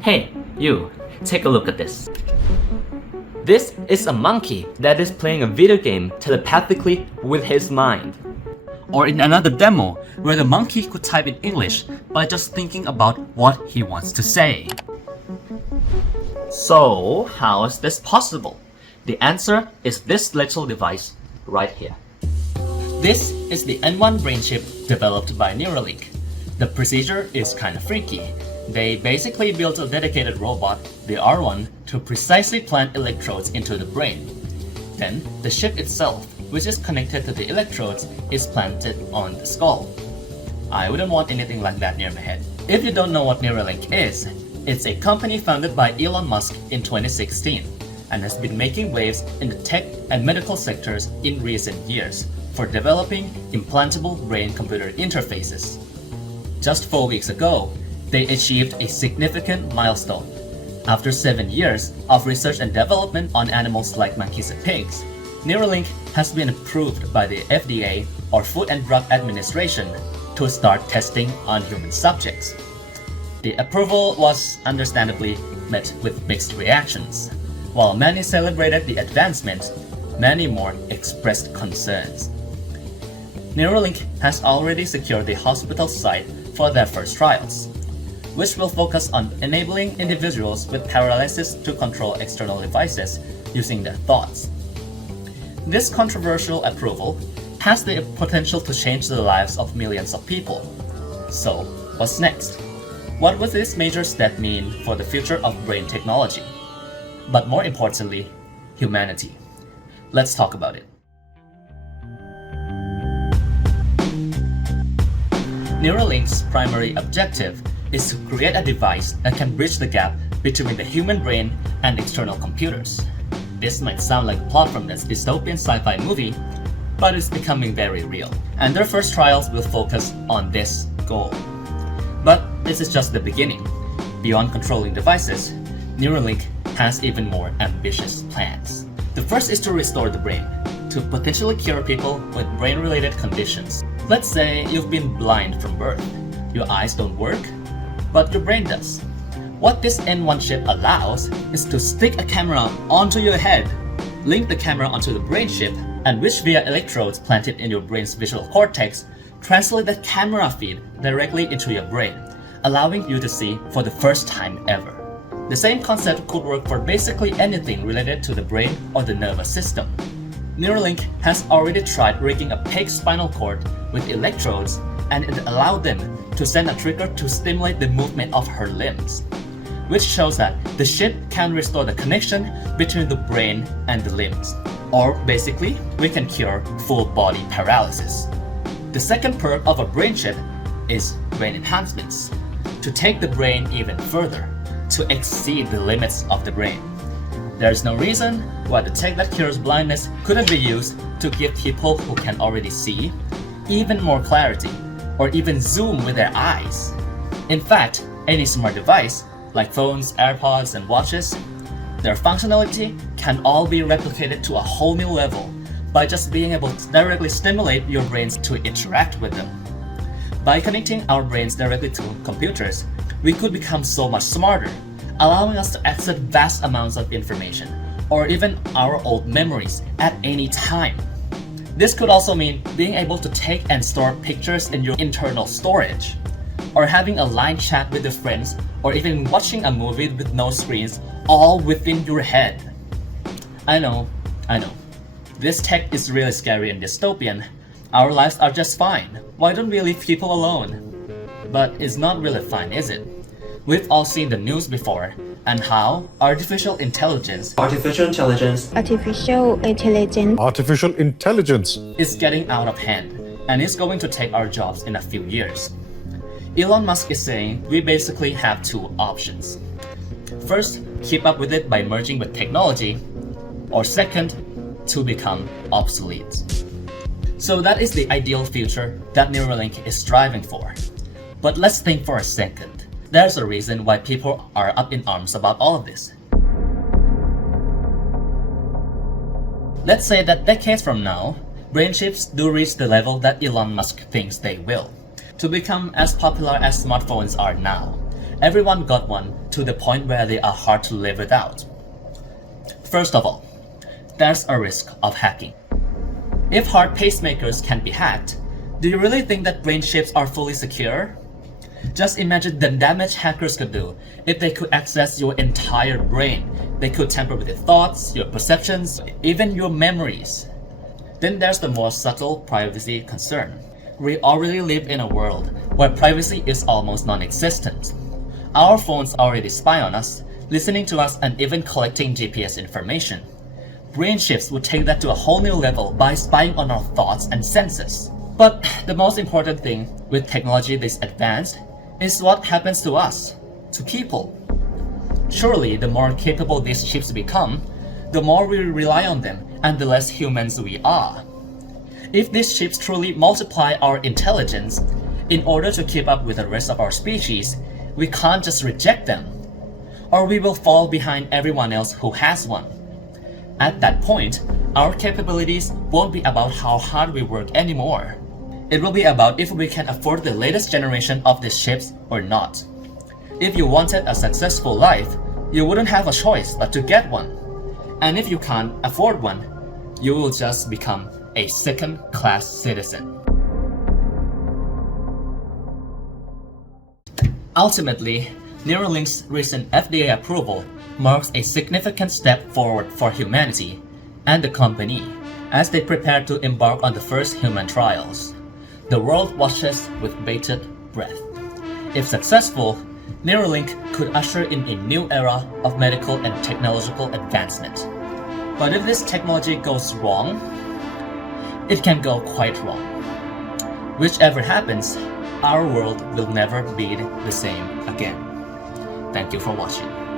Hey, you, take a look at this. This is a monkey that is playing a video game telepathically with his mind. Or in another demo, where the monkey could type in English by just thinking about what he wants to say. So, how is this possible? The answer is this little device right here. This is the N1 brain chip developed by Neuralink. The procedure is kind of freaky. They basically built a dedicated robot, the R1, to precisely plant electrodes into the brain. Then, the chip itself, which is connected to the electrodes, is planted on the skull. I wouldn't want anything like that near my head. If you don't know what Neuralink is, it's a company founded by Elon Musk in 2016 and has been making waves in the tech and medical sectors in recent years for developing implantable brain-computer interfaces. Just 4 weeks ago, they achieved a significant milestone. After 7 years of research and development on animals like monkeys and pigs, Neuralink has been approved by the FDA or Food and Drug Administration to start testing on human subjects. The approval was understandably met with mixed reactions. While many celebrated the advancement, many more expressed concerns. Neuralink has already secured the hospital site for their first trials, which will focus on enabling individuals with paralysis to control external devices using their thoughts. This controversial approval has the potential to change the lives of millions of people. So, what's next? What would this major step mean for the future of brain technology? But more importantly, humanity. Let's talk about it. Neuralink's primary objective is to create a device that can bridge the gap between the human brain and external computers. This might sound like a plot from this dystopian sci-fi movie, but it's becoming very real, and their first trials will focus on this goal. But this is just the beginning. Beyond controlling devices, Neuralink has even more ambitious plans. The first is to restore the brain, to potentially cure people with brain-related conditions. Let's say you've been blind from birth. Your eyes don't work, but your brain does. What this N1 chip allows is to stick a camera onto your head, link the camera onto the brain chip, and which via electrodes planted in your brain's visual cortex, translate the camera feed directly into your brain, allowing you to see for the first time ever. The same concept could work for basically anything related to the brain or the nervous system. Neuralink has already tried rigging a pig's spinal cord with electrodes, and it allowed them to send a trigger to stimulate the movement of her limbs, which shows that the chip can restore the connection between the brain and the limbs. Or basically, we can cure full body paralysis. The second perk of a brain chip is brain enhancements, to take the brain even further, to exceed the limits of the brain. There is no reason why the tech that cures blindness couldn't be used to give people who can already see even more clarity, or even zoom with their eyes. In fact, any smart device, like phones, AirPods, and watches, their functionality can all be replicated to a whole new level by just being able to directly stimulate your brains to interact with them. By connecting our brains directly to computers, we could become so much smarter, allowing us to access vast amounts of information, or even our old memories at any time. This could also mean being able to take and store pictures in your internal storage, or having a line chat with your friends, or even watching a movie with no screens, all within your head. I know. This tech is really scary and dystopian. Our lives are just fine. Why don't we leave people alone? But it's not really fine, is it? We've all seen the news before, and how artificial intelligence is getting out of hand, and is going to take our jobs in a few years. Elon Musk is saying we basically have two options. First, keep up with it by merging with technology, or second, to become obsolete. So that is the ideal future that Neuralink is striving for. But let's think for a second. There's a reason why people are up in arms about all of this. Let's say that decades from now, brain chips do reach the level that Elon Musk thinks they will, to become as popular as smartphones are now, everyone got one to the point where they are hard to live without. First of all, there's a risk of hacking. If heart pacemakers can be hacked, do you really think that brain chips are fully secure? Just imagine the damage hackers could do if they could access your entire brain. They could tamper with your thoughts, your perceptions, even your memories. Then there's the more subtle privacy concern. We already live in a world where privacy is almost non-existent. Our phones already spy on us, listening to us and even collecting GPS information. Brain chips would take that to a whole new level by spying on our thoughts and senses. But the most important thing with technology this advanced is what happens to us, to people. Surely the more capable these chips become, the more we rely on them and the less humans we are. If these chips truly multiply our intelligence, in order to keep up with the rest of our species, we can't just reject them, or we will fall behind everyone else who has one. At that point, our capabilities won't be about how hard we work anymore. It will be about if we can afford the latest generation of these chips or not. If you wanted a successful life, you wouldn't have a choice but to get one. And if you can't afford one, you will just become a second-class citizen. Ultimately, Neuralink's recent FDA approval marks a significant step forward for humanity and the company as they prepare to embark on the first human trials. The world watches with bated breath. If successful, Neuralink could usher in a new era of medical and technological advancement. But if this technology goes wrong, it can go quite wrong. Whichever happens, our world will never be the same again. Thank you for watching.